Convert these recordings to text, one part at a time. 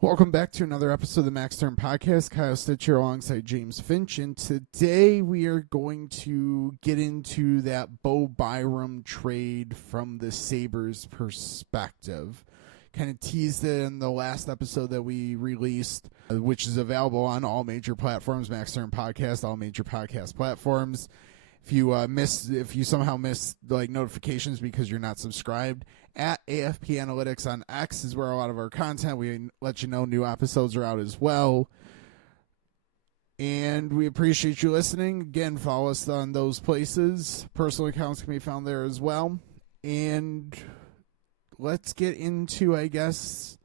Welcome back to another episode of the Max Turn Podcast. Kyle Stitch here alongside James Finch, and today we are going to get into that Byram trade from the Sabres perspective. Kind of teased it in the last episode that we released, which is available on all major platforms, Max Turn Podcast, all major podcast platforms. If you somehow missed like notifications because you're not subscribed, at AFP Analytics on X is where a lot of our content, we let you know new episodes are out as well. And we appreciate you listening. Again, follow us on those places. Personal accounts can be found there as well. And let's get into, I guess,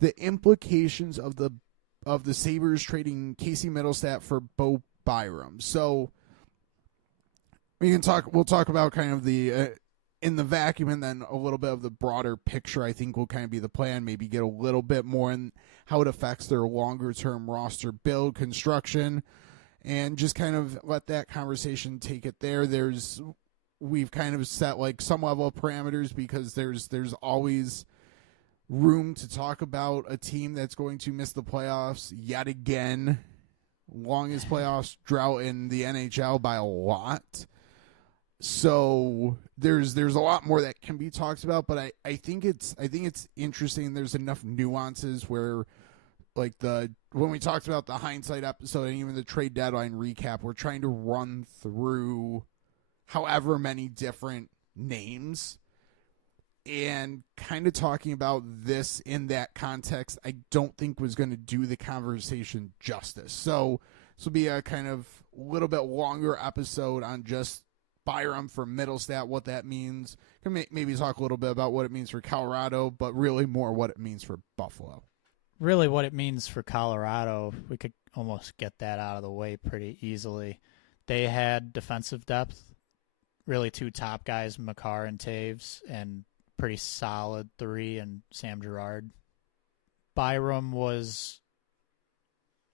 the implications of the Sabres trading Casey Mittelstadt for Byram. So we'll talk about kind of the in the vacuum, and then a little bit of the broader picture. I think will kind of be the plan. Maybe get a little bit more in how it affects their longer term roster build construction, and just kind of let that conversation take it there. We've kind of set like some level of parameters because there's always room to talk about a team that's going to miss the playoffs yet again. Longest playoffs drought in the NHL by a lot. So there's a lot more that can be talked about, but I think it's interesting. There's enough nuances where, like when we talked about the hindsight episode and even the trade deadline recap, we're trying to run through however many different names and kind of talking about this in that context. I don't think was going to do the conversation justice. So this will be a kind of little bit longer episode on just Byram for Mittelstadt, what that means. Can maybe talk a little bit about what it means for Colorado, but really more what it means for Buffalo. Really what it means for Colorado, we could almost get that out of the way pretty easily. They had defensive depth, really two top guys, Makar and Taves, and pretty solid three and Sam Girard. Byram was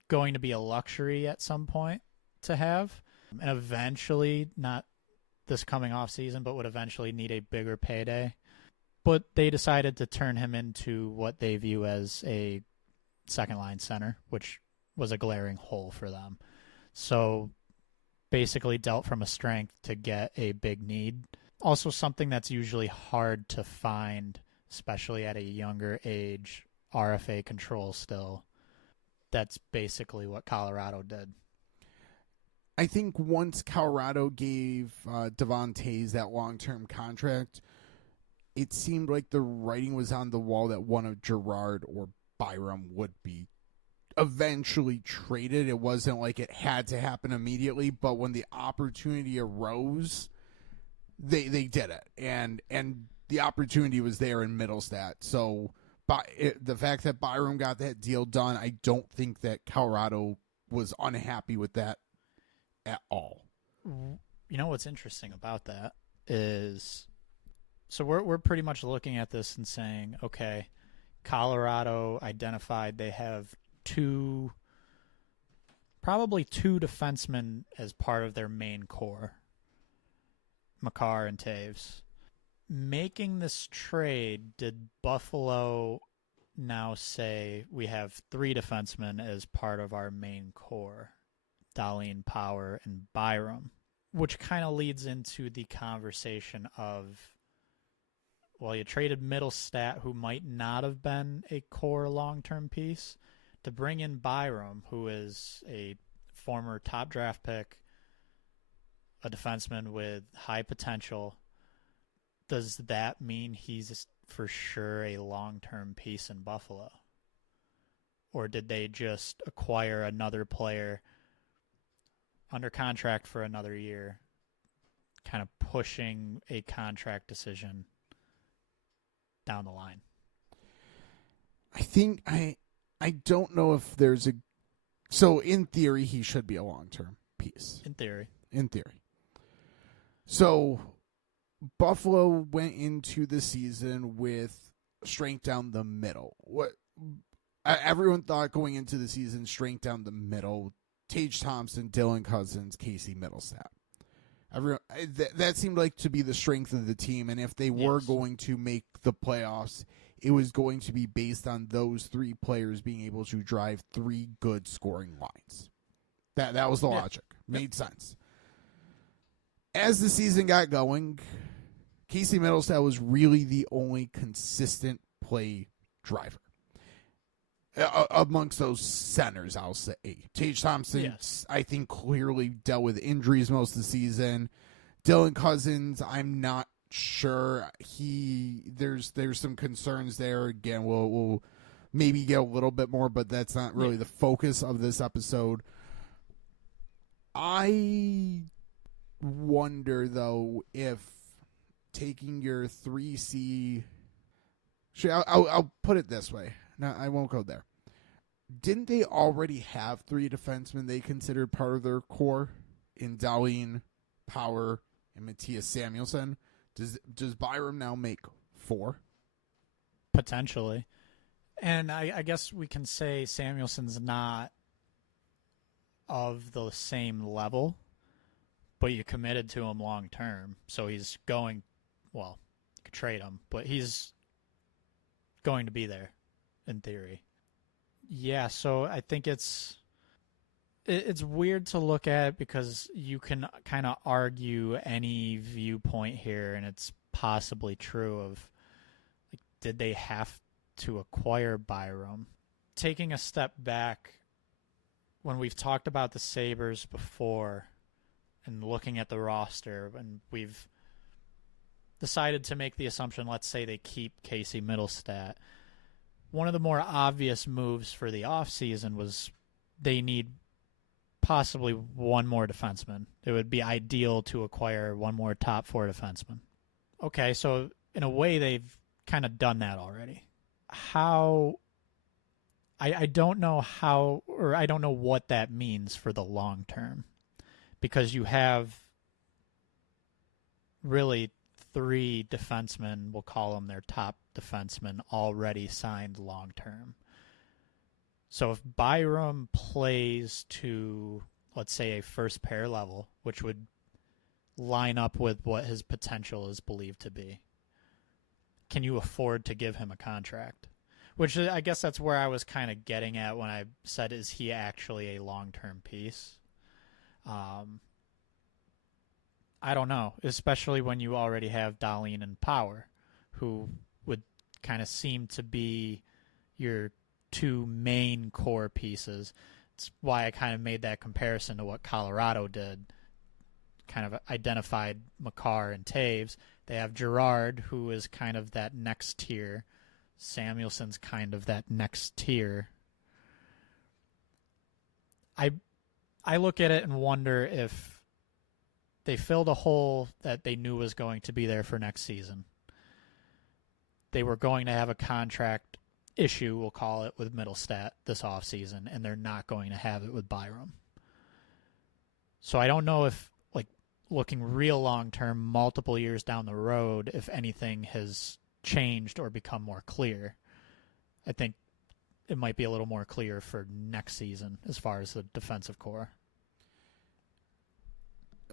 going to be a luxury at some point to have, and eventually, not this coming off season, but would eventually need a bigger payday. But they decided to turn him into what they view as a second line center, which was a glaring hole for them. So basically dealt from a strength to get a big need. Also something that's usually hard to find, especially at a younger age, RFA control still. That's basically what Colorado did. I think once Colorado gave Devon Toews that long-term contract, it seemed like the writing was on the wall that one of Girard or Byram would be eventually traded. It wasn't like it had to happen immediately, but when the opportunity arose, they did it, and the opportunity was there in Mittelstadt. So the fact that Byram got that deal done, I don't think that Colorado was unhappy with that at all. You know what's interesting about that is, so we're pretty much looking at this and saying, okay, Colorado identified they have probably two defensemen as part of their main core, Makar and Taves. Making this trade, did Buffalo now say we have three defensemen as part of our main core? Dahlin, Power, and Byram, which kind of leads into the conversation of, well, you traded Mittelstadt, who might not have been a core long-term piece, to bring in Byram, who is a former top draft pick, a defenseman with high potential. Does that mean he's for sure a long-term piece in Buffalo? Or did they just acquire another player under contract for another year, kind of pushing a contract decision down the line? I think I don't know if there's a... So in theory, he should be a long-term piece. In theory. So Buffalo went into the season with strength down the middle. Everyone thought going into the season, strength down the middle, Tage Thompson, Dylan Cousins, Casey Mittelstadt. That seemed like to be the strength of the team, and if they were going to make the playoffs, it was going to be based on those 3 players being able to drive 3 good scoring lines. That was the logic. Made sense. As the season got going, Casey Mittelstadt was really the only consistent play driver amongst those centers, I'll say. Tage Thompson, I think, clearly dealt with injuries most of the season. Dylan Cousins, I'm not sure. There's some concerns there. Again, we'll maybe get a little bit more, but that's not really the focus of this episode. I wonder, though, if taking your 3C... I'll put it this way. No, I won't go there. Didn't they already have 3 defensemen they considered part of their core in Dahlin, Power, and Matthias Samuelsson? Does Byram now make 4? Potentially. And I guess we can say Samuelson's not of the same level, but you committed to him long term. So he's going, well, you could trade him, but he's going to be there in theory. Yeah, so I think it's weird to look at because you can kind of argue any viewpoint here, and it's possibly true of, like, did they have to acquire Byram? Taking a step back, when we've talked about the Sabres before and looking at the roster, and we've decided to make the assumption, let's say they keep Casey Mittelstadt, one of the more obvious moves for the offseason was they need possibly one more defenseman. It would be ideal to acquire one more top 4 defenseman. Okay, so in a way they've kind of done that already. How... I don't know how, or I don't know what that means for the long term, because you have really 3 defensemen, we'll call them their top defensemen, already signed long term. So if Byram plays to, let's say, a first pair level, which would line up with what his potential is believed to be, can you afford to give him a contract? Which I guess that's where I was kind of getting at when I said, is he actually a long-term piece? I don't know, especially when you already have Dahlin and Power, who would kind of seem to be your 2 main core pieces. It's why I kind of made that comparison to what Colorado did, kind of identified Makar and Taves. They have Girard, who is kind of that next tier. Samuelson's kind of that next tier. I look at it and wonder if they filled a hole that they knew was going to be there for next season. They were going to have a contract issue, we'll call it, with Mittelstadt this offseason, and they're not going to have it with Byram. So I don't know if, like, looking real long-term, multiple years down the road, if anything has changed or become more clear. I think it might be a little more clear for next season as far as the defensive core.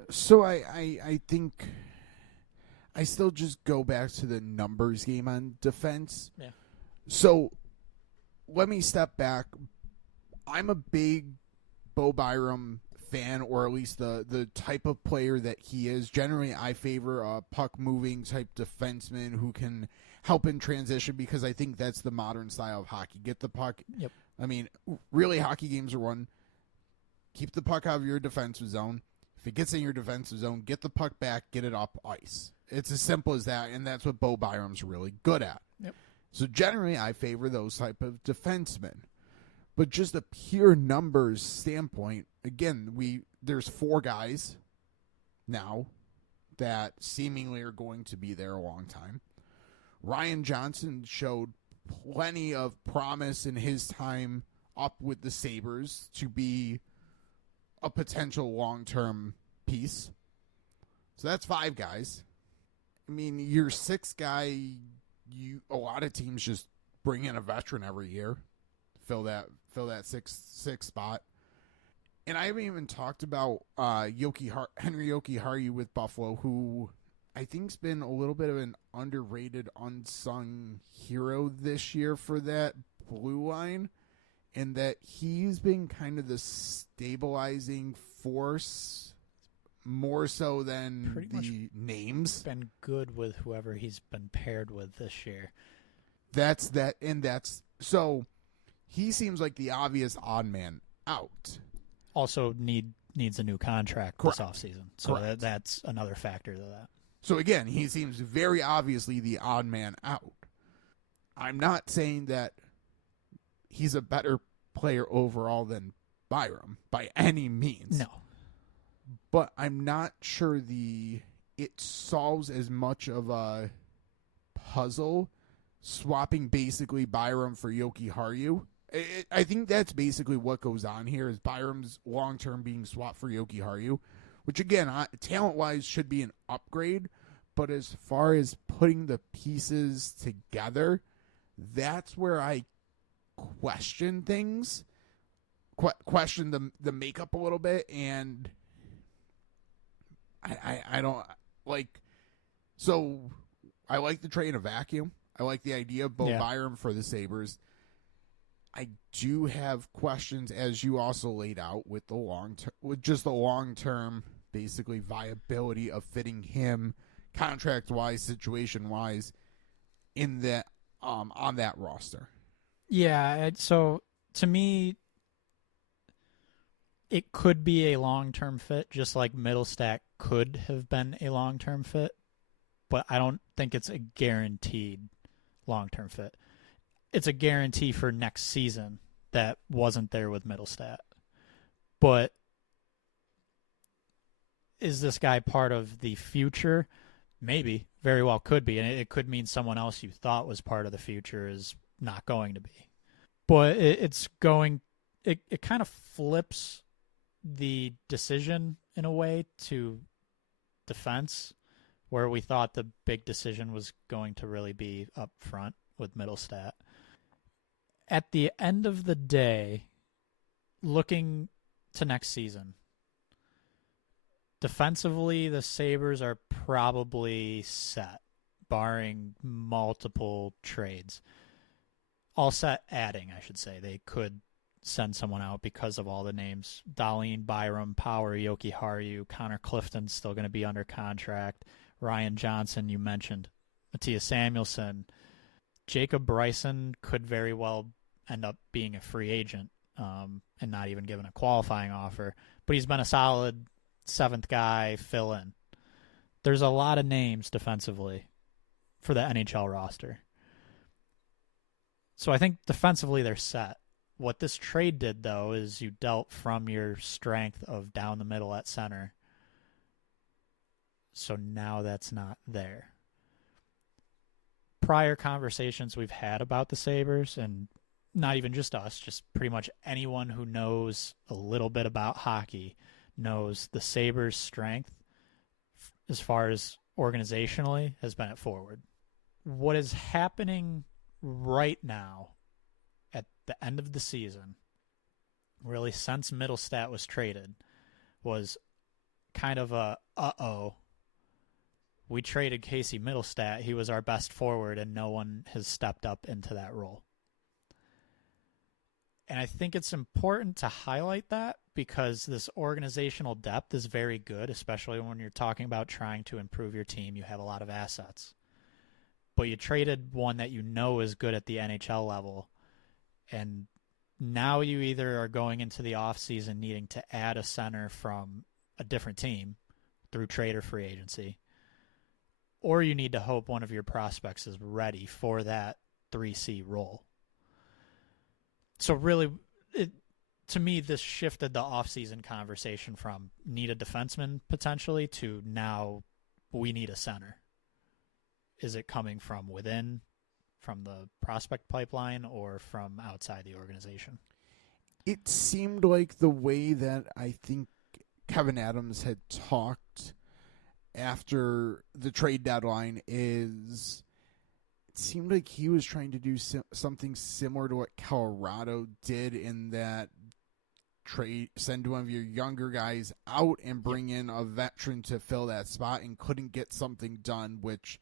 So I think I still just go back to the numbers game on defense. Yeah. So let me step back. I'm a big Bo Byram fan, or at least the type of player that he is. Generally, I favor a puck-moving type defenseman who can help in transition, because I think that's the modern style of hockey. Get the puck. Yep. I mean, really, hockey games are won. Keep the puck out of your defensive zone. If it gets in your defensive zone, get the puck back, get it up ice. It's as simple as that, and that's what Bo Byram's really good at. Yep. So generally, I favor those type of defensemen. But just a pure numbers standpoint, again, there's 4 guys now that seemingly are going to be there a long time. Ryan Johnson showed plenty of promise in his time up with the Sabres to be a potential long-term piece. So that's 5 guys. I mean, your 6th guy, a lot of teams just bring in a veteran every year, fill that sixth spot. And I haven't even talked about Henry Jokiharju with Buffalo, who I think has been a little bit of an underrated, unsung hero this year for that blue line, and that he's been kind of the stabilizing force more so than Pretty the much names. Been good with whoever he's been paired with this year. So he seems like the obvious odd man out. Also needs a new contract Correct. this offseason. So Correct. that's another factor to that. So again, he seems very obviously the odd man out. I'm not saying that he's a better player overall than Byram by any means. No. But I'm not sure it solves as much of a puzzle swapping basically Byram for Yoki Haru. I think that's basically what goes on here is Byram's long-term being swapped for Yoki Haru, which again, talent-wise should be an upgrade, but as far as putting the pieces together, that's where I question things, question the makeup a little bit, and I don't like. So I like the trade in a vacuum. I like the idea of Bo Byram for the Sabres. I do have questions, as you also laid out, with the long-term, basically viability of fitting him, contract-wise, situation-wise, in that on that roster. Yeah. So to me, it could be a long-term fit, just like Mittelstadt could have been a long-term fit, but I don't think it's a guaranteed long-term fit. It's a guarantee for next season that wasn't there with Mittelstadt. But is this guy part of the future? Maybe. Very well could be. And it could mean someone else you thought was part of the future is not going to be. But it kind of flips the decision in a way to defense, where we thought the big decision was going to really be up front with Mittelstadt. At the end of the day, looking to next season, defensively, the Sabres are probably set, barring multiple trades. All set adding, I should say. They could send someone out because of all the names. Dahlin, Byram, Power, Yoki Haru, Connor Clifton's still going to be under contract. Ryan Johnson, you mentioned. Mattias Samuelsson. Jacob Bryson could very well end up being a free agent and not even given a qualifying offer. But he's been a solid seventh guy fill-in. There's a lot of names defensively for the NHL roster. So I think defensively they're set. What this trade did, though, is you dealt from your strength of down the middle at center. So now that's not there. Prior conversations we've had about the Sabres, and not even just us, just pretty much anyone who knows a little bit about hockey knows the Sabres' strength as far as organizationally has been at forward. What is happening right now at the end of the season, really since Mittelstadt was traded, was kind of a we traded Casey Mittelstadt. He was our best forward, and no one has stepped up into that role. And I think it's important to highlight that because this organizational depth is very good, especially when you're talking about trying to improve your team. You have a lot of assets. But you traded one that you know is good at the NHL level, and now you either are going into the offseason needing to add a center from a different team through trade or free agency, or you need to hope one of your prospects is ready for that 3C role. So really, to me, this shifted the offseason conversation from need a defenseman potentially to now we need a center. Is it coming from within, from the prospect pipeline, or from outside the organization? It seemed like the way that I think Kevin Adams had talked after the trade deadline is it seemed like he was trying to do something similar to what Colorado did in that send one of your younger guys out and bring in a veteran to fill that spot, and couldn't get something done, which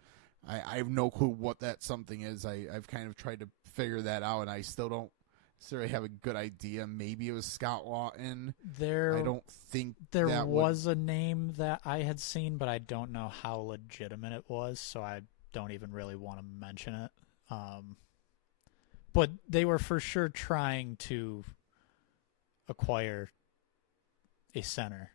I have no clue what that something is. I've kind of tried to figure that out, and I still don't necessarily have a good idea. Maybe it was Scott Lawton. I don't think there was a name that I had seen, but I don't know how legitimate it was, so I don't even really want to mention it. But they were for sure trying to acquire a center.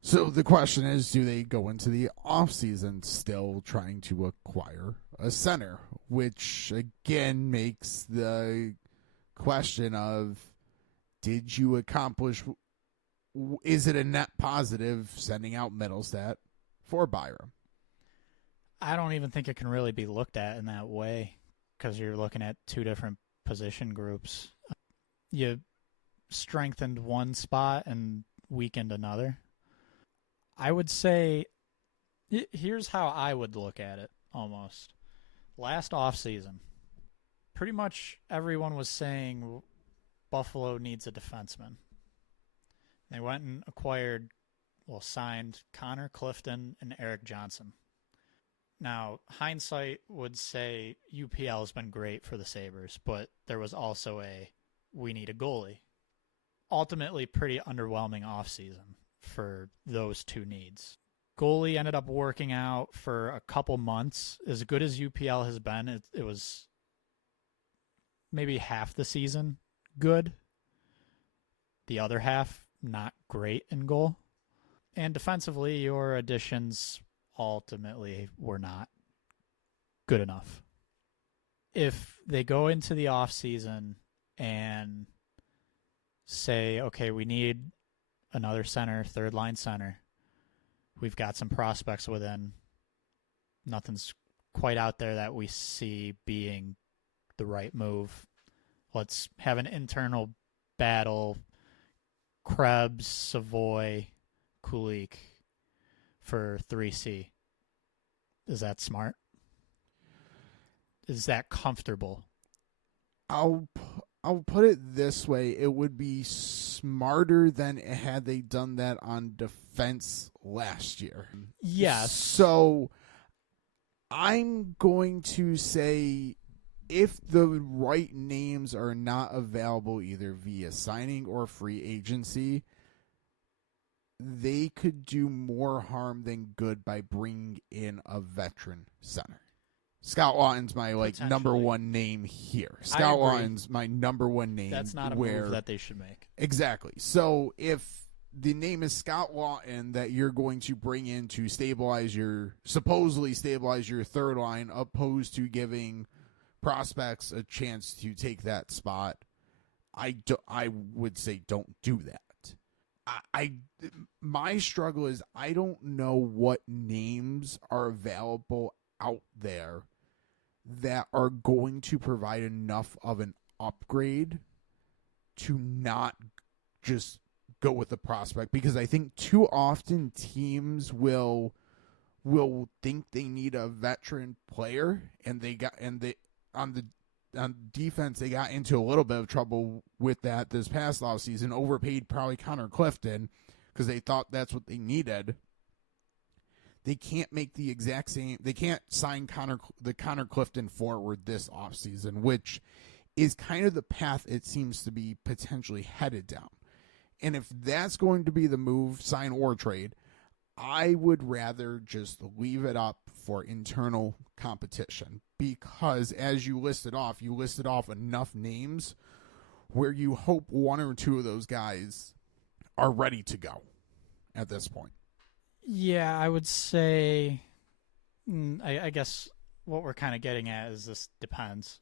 So the question is, do they go into the offseason still trying to acquire a center? Which, again, makes the question of, did you accomplish, is it a net positive sending out Mittelstadt for Byram? I don't even think it can really be looked at in that way, because you're looking at two different position groups. You strengthened one spot and weakened another. I would say, here's how I would look at it almost. Last offseason, pretty much everyone was saying Buffalo needs a defenseman. They went and signed Connor Clifton and Eric Johnson. Now, hindsight would say UPL has been great for the Sabres, but there was also we need a goalie. Ultimately, pretty underwhelming offseason for those two needs. Goalie ended up working out for a couple months. As good as UPL has been, it was maybe half the season good. The other half, not great in goal. And defensively, your additions ultimately were not good enough. If they go into the offseason and say, okay, we need another center, third line center, we've got some prospects within, nothing's quite out there that we see being the right move. Let's have an internal battle, Krebs, Savoy, Kulik for 3C. Is that smart? Is that comfortable? I'll put it this way. It would be smarter than had they done that on defense last year. Yes. So I'm going to say, if the right names are not available either via signing or free agency, they could do more harm than good by bringing in a veteran center. Scott Lawton's my number one name here. Scott Lawton's my number one name. That's not a move that they should make. Exactly. So if the name is Scott Lawton that you're going to bring in to supposedly stabilize your third line, opposed to giving prospects a chance to take that spot, I would say don't do that. My struggle is I don't know what names are available out there that are going to provide enough of an upgrade to not just go with the prospect, because I think too often teams will think they need a veteran player, and on defense they got into a little bit of trouble with that this past offseason. Overpaid probably Connor Clifton because they thought that's what they needed. They can't make the exact same. They can't sign the Connor Clifton forward this offseason, which is kind of the path it seems to be potentially headed down. And if that's going to be the move, sign or trade, I would rather just leave it up for internal competition, because as you listed off enough names where you hope one or two of those guys are ready to go at this point. Yeah, I would say, I guess what we're kind of getting at is this depends.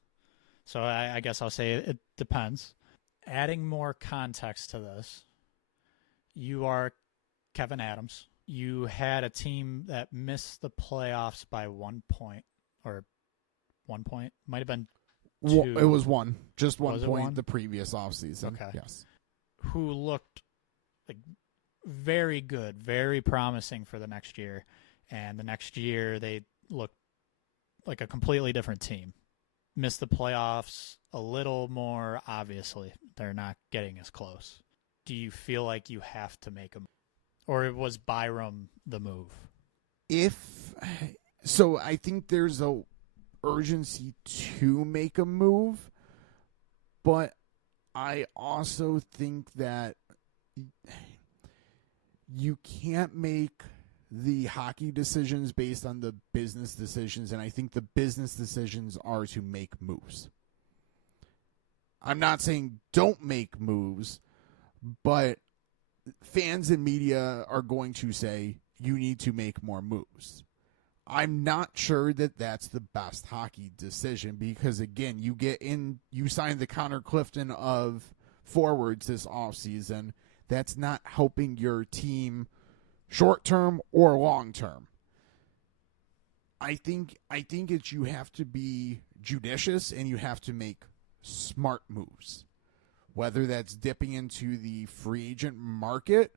So I guess I'll say it depends. Adding more context to this, you are Kevin Adams. You had a team that missed the playoffs by 1 point, or 1 point. Might have been 2. It was one. Just 1 point one? The previous offseason. Okay. Yes. Who looked like very good, very promising for the next year. And the next year they looked like a completely different team. Missed the playoffs a little more, obviously. They're not getting as close. do you feel like you have to make a move? Or was Byram the move? So I think there's a urgency to make a move, but I also think that you can't make the hockey decisions based on the business decisions, and I think the business decisions are to make moves. I'm not saying don't make moves, but fans and media are going to say you need to make more moves. I'm not sure that that's the best hockey decision because, again, you sign the Connor Clifton of forwards this offseason. That's not helping your team short term or long term. I think it's you have to be judicious and you have to make smart moves, whether that's dipping into the free agent market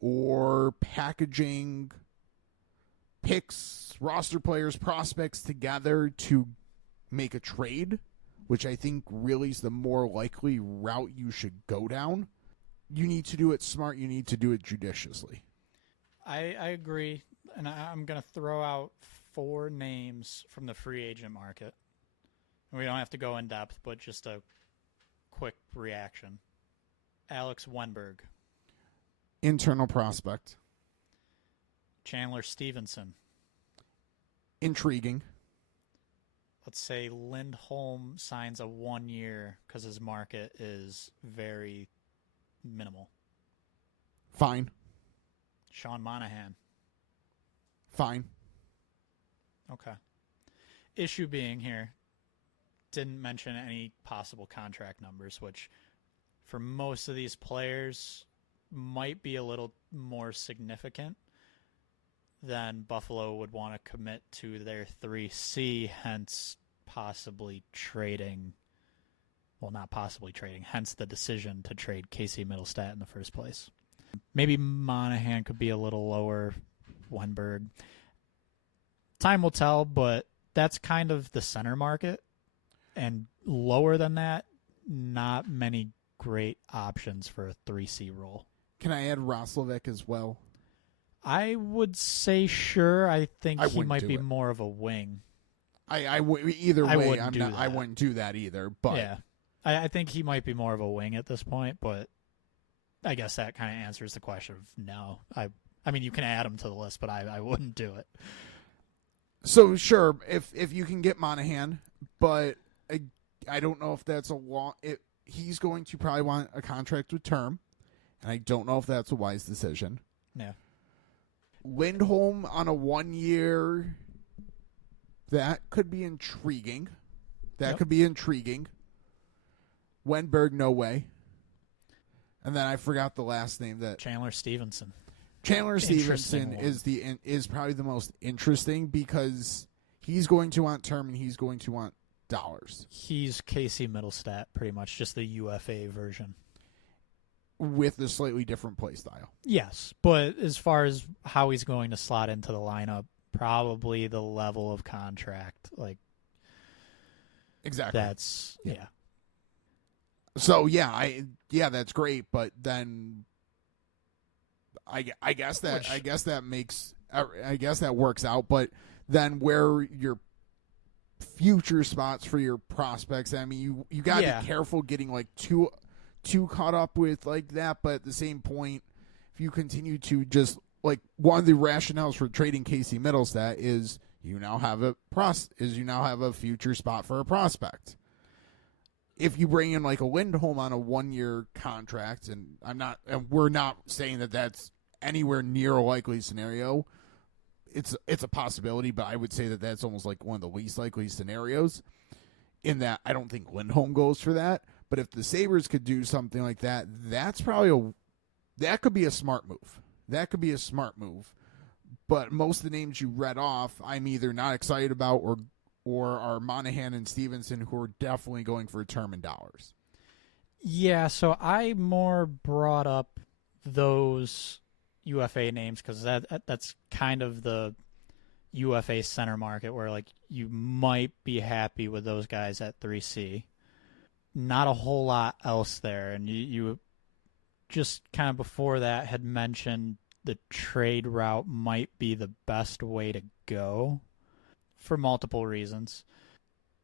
or packaging picks, roster players, prospects together to make a trade, which I think really is the more likely route you should go down. You need to do it smart. You need to do it judiciously. I agree, and I'm going to throw out 4 names from the free agent market. We don't have to go in depth, but just a quick reaction. Alex Wenberg. Internal prospect. Chandler Stevenson. Intriguing. Let's say Lindholm signs a 1 year because his market is very minimal. Fine. Sean Monahan. Fine. Okay. Issue being here, didn't mention any possible contract numbers, which for most of these players might be a little more significant than Buffalo would want to commit to their 3C, hence possibly trading. Well, not possibly trading, hence the decision to trade Casey Mittelstadt in the first place. Maybe Monahan could be a little lower, Wenberg. Time will tell, but that's kind of the center market. And lower than that, not many great options for a 3C role. Can I add Roslovic as well? I would say sure. I think he might be it. more of a wing. Either way, I wouldn't do that either. But yeah, I think he might be more of a wing at this point. But I guess that kind of answers the question of no. I mean, you can add him to the list, but I wouldn't do it. So sure, if you can get Monahan, but I don't know if that's a long. He's going to probably want a contract with term, and I don't know if that's a wise decision. Yeah. Lindholm on a 1 year, that could be intriguing. Could be intriguing. Wenberg, no way. And then I forgot the last name. That Chandler Stevenson. Chandler Stevenson is probably the most interesting because he's going to want term and he's going to want dollars. He's Casey Mittelstadt, pretty much, just the UFA version. With a slightly different play style. Yes, but as far as how he's going to slot into the lineup, probably the level of contract. Exactly. That's, yeah. So, that's great, but then I guess that works out, but then where your future spots for your prospects, I mean, you got to be careful getting too caught up with that, but at the same point, if you continue to just one of the rationales for trading Casey Mittelstadt is you now have a future spot for a prospect. If you bring in a Lindholm on a 1 year contract, and we're not saying that that's anywhere near a likely scenario. It's a possibility, but I would say that that's almost one of the least likely scenarios. In that, I don't think Lindholm goes for that. But if the Sabres could do something like that, that could be a smart move. But most of the names you read off, I'm either not excited about or are Monahan and Stevenson, who are definitely going for a term in dollars. Yeah, so I more brought up those UFA names because that's kind of the UFA center market where you might be happy with those guys at 3C. Not a whole lot else there, and you just kind of before that had mentioned the trade route might be the best way to go for multiple reasons.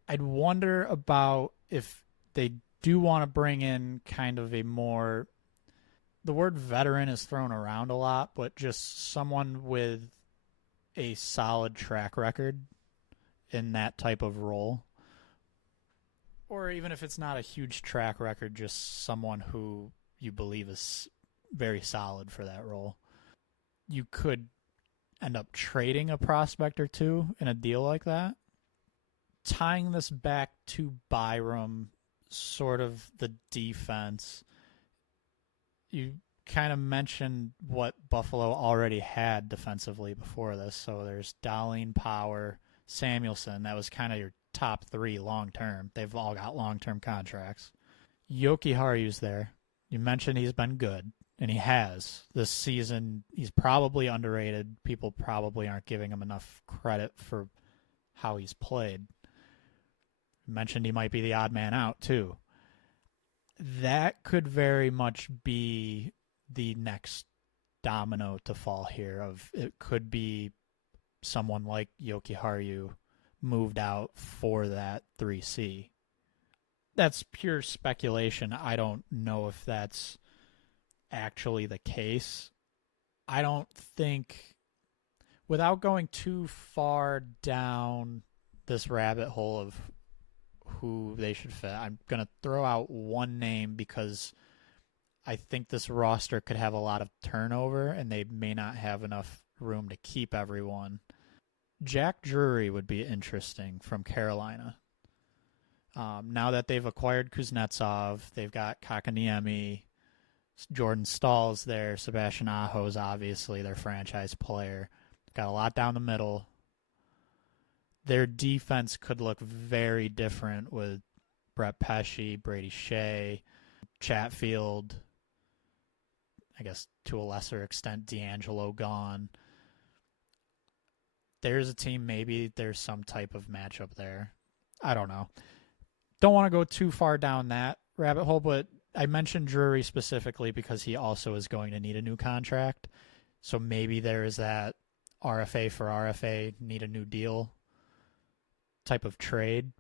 I'd wonder about if they do want to bring in kind of a more, the word veteran is thrown around a lot, but just someone with a solid track record in that type of role. Or even if it's not a huge track record, just someone who you believe is very solid for that role. You could end up trading a prospect or two in a deal like that. Tying this back to Byram, sort of the defense, you kind of mentioned what Buffalo already had defensively before this. So there's Dahlin, Power, Samuelson. That was kind of your top three long-term. They've all got long-term contracts. Jokiharju's there. You mentioned he's been good, and he has. This season, he's probably underrated. People probably aren't giving him enough credit for how he's played. You mentioned he might be the odd man out, too. That could very much be the next domino to fall here. It could be someone like Jokiharju moved out for that 3C. That's pure speculation. I don't know if that's actually the case. I don't think, without going too far down this rabbit hole of who they should fit, I'm going to throw out one name because I think this roster could have a lot of turnover and they may not have enough room to keep everyone. Jack Drury would be interesting from Carolina. Now that they've acquired Kuznetsov, they've got Kakaniemi, Jordan Stahl's there, Sebastian Aho's obviously their franchise player. Got a lot down the middle. Their defense could look very different with Brett Pesce, Brady Shea, Chatfield, I guess to a lesser extent D'Angelo gone. There's a team, maybe there's some type of matchup there. I don't know. Don't want to go too far down that rabbit hole, but I mentioned Drury specifically because he also is going to need a new contract. So maybe there is that RFA for RFA, need a new deal type of trade.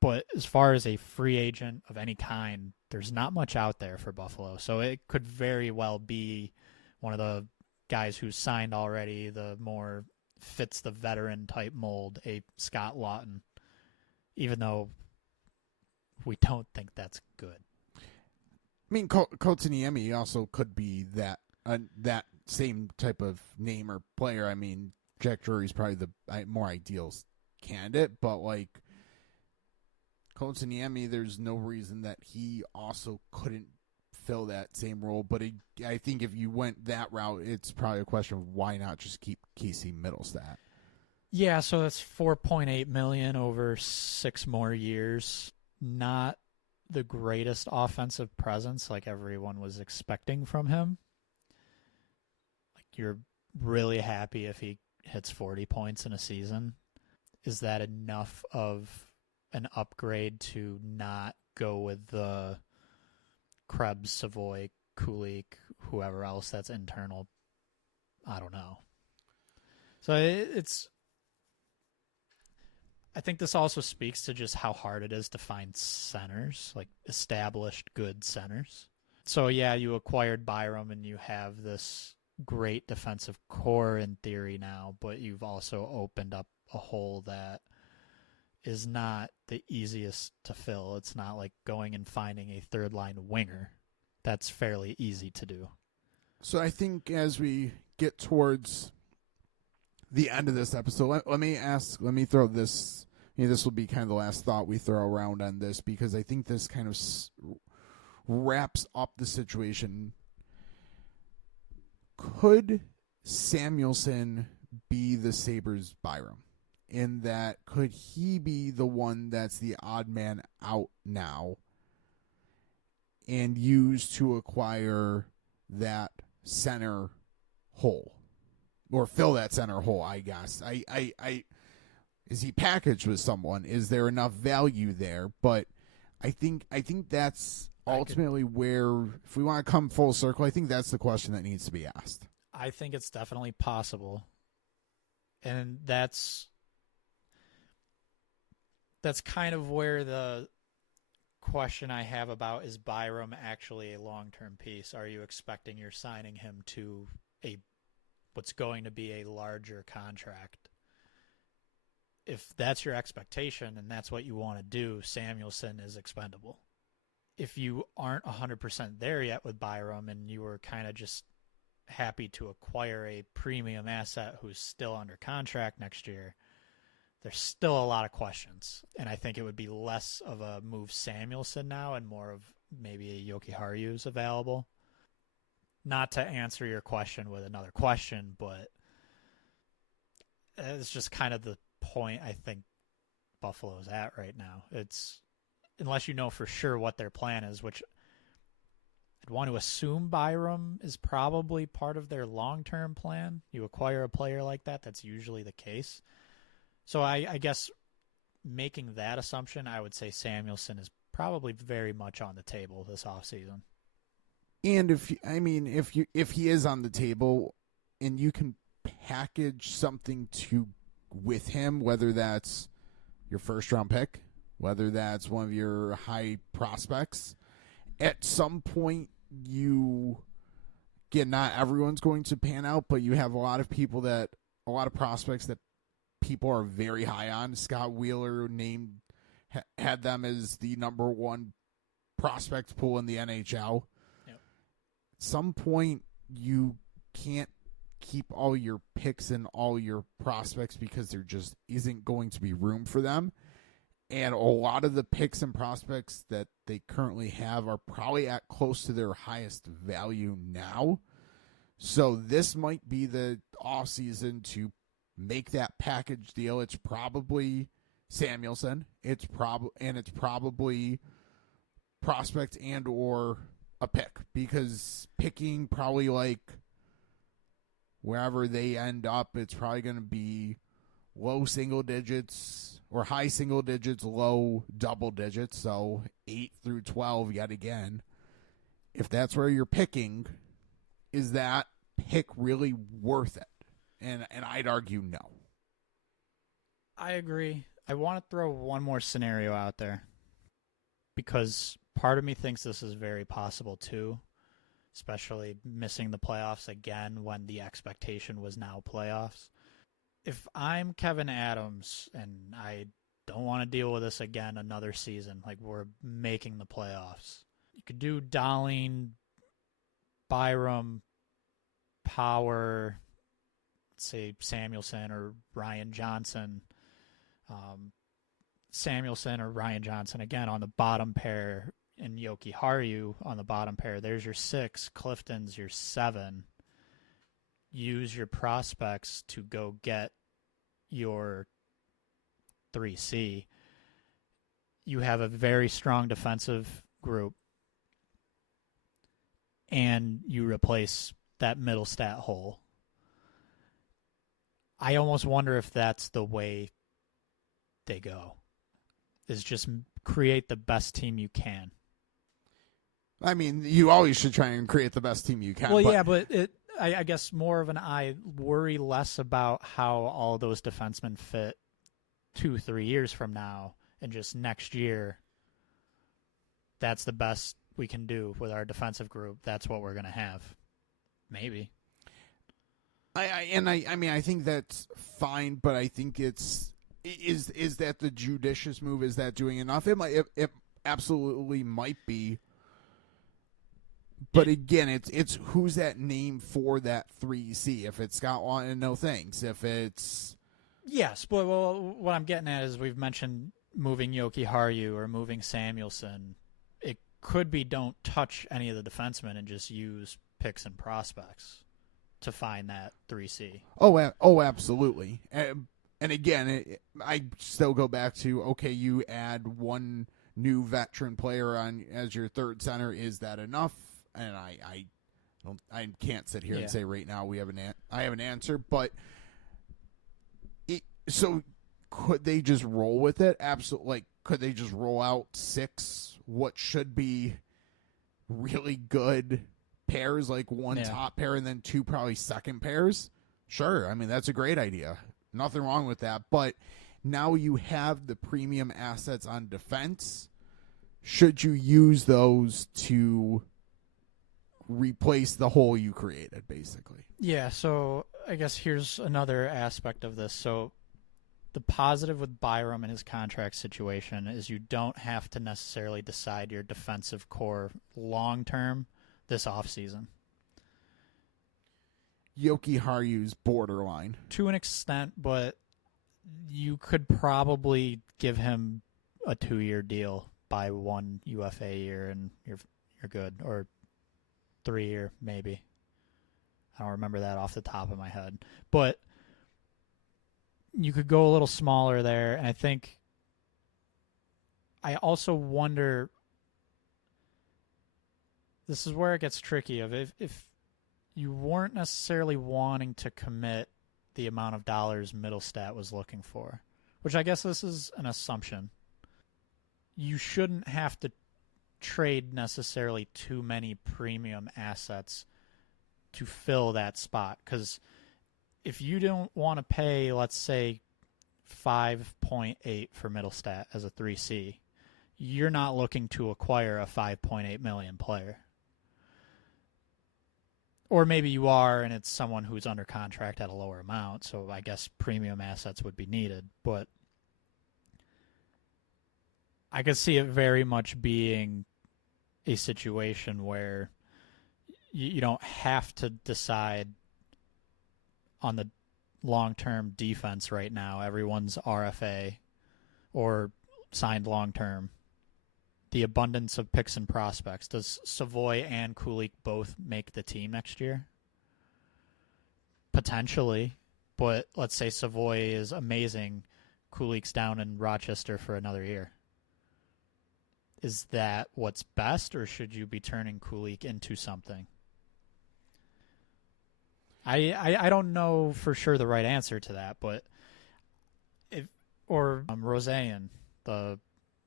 But as far as a free agent of any kind, there's not much out there for Buffalo. So it could very well be one of the guys who's signed already, the more fits the veteran type mold, a Scott Lawton, even though we don't think that's good. I mean, Kotaniemi also could be that same type of name or player. I mean, Jack Drury's probably the more ideal candidate, but like Kotaniemi, there's no reason that he also couldn't fill that same role. But I think if you went that route, it's probably a question of why not just keep Casey Mittelstadt. Yeah, so that's $4.8 million over 6 more years. Not the greatest offensive presence like everyone was expecting from him. Like, you're really happy if he hits 40 points in a season. Is that enough of an upgrade to not go with the Krebs, Savoy, Kulik, whoever else that's internal? I don't know. So it's... I think this also speaks to just how hard it is to find centers, like established good centers. So yeah, you acquired Byram and you have this great defensive core in theory now, but you've also opened up a hole that is not the easiest to fill. It's not like going and finding a third line winger. That's fairly easy to do. So I think as we get towards the end of this episode, let me throw this. This will be kind of the last thought we throw around on this, because I think this kind of wraps up the situation. Could Samuelson be the Sabres' Byram? In that, could he be the one that's the odd man out now and used to acquire that center hole? Or fill that center hole, I guess. Is he packaged with someone? Is there enough value there? But I think that's ultimately where, if we want to come full circle, I think that's the question that needs to be asked. I think it's definitely possible. And that's kind of where the question I have about, is Byram actually a long-term piece? Are you expecting you're signing him to what's going to be a larger contract? If that's your expectation and that's what you want to do, Samuelsson is expendable. If you aren't 100% there yet with Byram and you were kind of just happy to acquire a premium asset who's still under contract next year, there's still a lot of questions. And I think it would be less of a move Samuelsson now and more of maybe a Jokiharju's available. Not to answer your question with another question, but it's just kind of the point I think Buffalo's at right now. It's, unless you know for sure what their plan is, which I'd want to assume Byram is probably part of their long-term plan. You acquire a player like that, that's usually the case. So I guess making that assumption, I would say Samuelsson is probably very much on the table this offseason. And if he is on the table and you can package something with him, whether that's your first round pick, whether that's one of your high prospects, at some point not everyone's going to pan out, but you have a lot of prospects that people are very high on. Scott Wheeler had them as the number one prospect pool in the NHL. Yep. At some point, you can't keep all your picks and all your prospects because there just isn't going to be room for them. And a lot of the picks and prospects that they currently have are probably at close to their highest value now. So this might be the offseason to make that package deal. It's probably Samuelsson. It's probably prospect and or a pick, because picking probably like wherever they end up, it's probably going to be low single digits or high single digits, low double digits. So 8 through 12 yet again. If that's where you're picking, is that pick really worth it? And I'd argue no. I agree. I want to throw one more scenario out there, because part of me thinks this is very possible too, especially missing the playoffs again when the expectation was now playoffs. If I'm Kevin Adams and I don't want to deal with this again another season, like we're making the playoffs, you could do Dahlin, Byram, Power, say Samuelsson or Ryan Johnson. Samuelsson or Ryan Johnson again on the bottom pair, and Jokiharju on the bottom pair. There's your 6. Clifton's your 7. Use your prospects to go get your 3C. You have a very strong defensive group, and you replace that Mittelstadt hole. I almost wonder if that's the way they go, is just create the best team you can. I mean, you always should try and create the best team you can. Well, but I guess more of I worry less about how all those defensemen fit 2-3 years from now, and just next year, that's the best we can do with our defensive group. That's what we're going to have. Maybe. I think that's fine, but I think is that the judicious move? Is that doing enough? It absolutely might be. But again, it's who's that name for that 3C? If it's Scott Laughton, no thanks. If it's... Yes, but what I'm getting at is we've mentioned moving Jokiharju or moving Samuelsson. It could be don't touch any of the defensemen and just use picks and prospects to find that 3C. Oh, absolutely. And again, I still go back to, okay, you add one new veteran player on as your third center. Is that enough? And I can't sit here and say right now I have an answer, but so could they just roll with it? Absolutely. Like, could they just roll out 6 what should be really good pairs, like one top pair and then 2 probably second pairs, sure. I mean, that's a great idea. Nothing wrong with that. But now you have the premium assets on defense. Should you use those to replace the hole you created, basically? Yeah, so I guess here's another aspect of this. So the positive with Byram and his contract situation is you don't have to necessarily decide your defensive core long-term this offseason. Yoki Haryu's borderline. To an extent, but you could probably give him a 2-year deal, buy 1 UFA year, and you're good. Or 3-year, maybe. I don't remember that off the top of my head. But you could go a little smaller there, and I also wonder, this is where it gets tricky, of if you weren't necessarily wanting to commit the amount of dollars Mittelstadt was looking for, which I guess this is an assumption, you shouldn't have to trade necessarily too many premium assets to fill that spot. Because if you don't want to pay, let's say, 5.8 for Mittelstadt as a 3C, you're not looking to acquire a 5.8 million player. Or maybe you are, and it's someone who's under contract at a lower amount, so I guess premium assets would be needed. But I could see it very much being a situation where you don't have to decide on the long-term defense right now. Everyone's RFA or signed long-term. The abundance of picks and prospects. Does Savoy and Kulich both make the team next year? Potentially, but let's say Savoy is amazing. Kulich's down in Rochester for another year. Is that what's best, or should you be turning Kulich into something? I don't know for sure the right answer to that, but Roseanne, the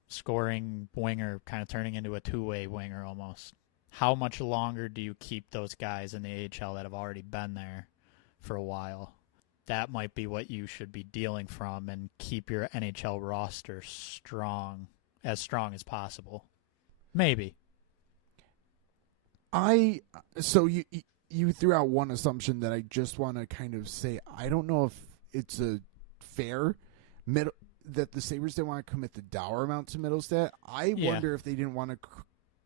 scoring winger, kind of turning into a two-way winger almost. How much longer do you keep those guys in the AHL that have already been there for a while? That might be what you should be dealing from, and keep your NHL roster strong as possible. Maybe. So you threw out one assumption that I just want to kind of say. I don't know if it's a fair that the Sabres didn't want to commit the dollar amount to Mittelstadt. I wonder if they didn't want to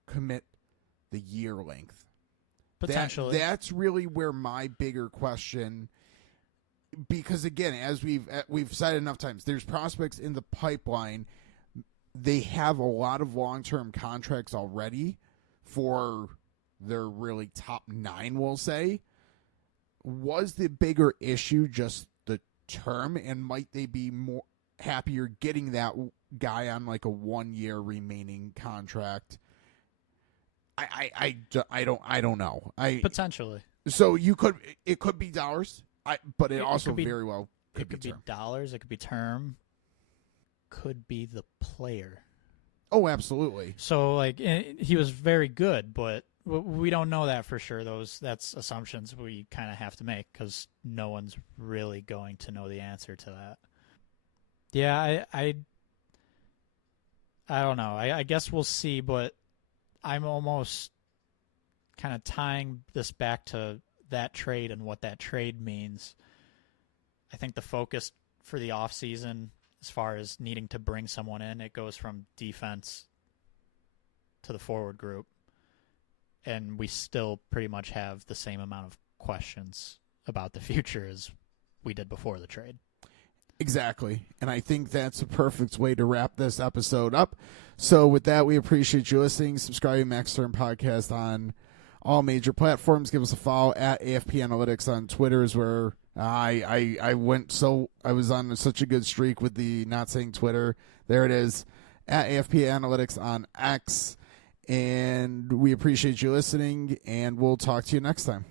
commit the year length. Potentially. That's really where my bigger question, because again, as we've said enough times, there's prospects in the pipeline. They have a lot of long-term contracts already for their really top 9, we'll say. Was the bigger issue just the term, and might they be more happier getting that guy on like a 1-year remaining contract? I don't know. Potentially. So it could be dollars, but it also could be, very well could be term. Dollars. It could be term. Could be the player. Oh, absolutely. So like he was very good, but we don't know that for sure. That's assumptions we kind of have to make because no one's really going to know the answer to that. Yeah, I don't know. I guess we'll see, but I'm almost kind of tying this back to that trade and what that trade means. I think the focus for the offseason, as far as needing to bring someone in, it goes from defense to the forward group. And we still pretty much have the same amount of questions about the future as we did before the trade. Exactly. And I think that's a perfect way to wrap this episode up. So with that, we appreciate you listening. Subscribe to Max Stern Podcast on all major platforms. Give us a follow at AFP Analytics on Twitter, is where I was on such a good streak with the not saying Twitter. There it is, at AFP Analytics on X. And we appreciate you listening, and we'll talk to you next time.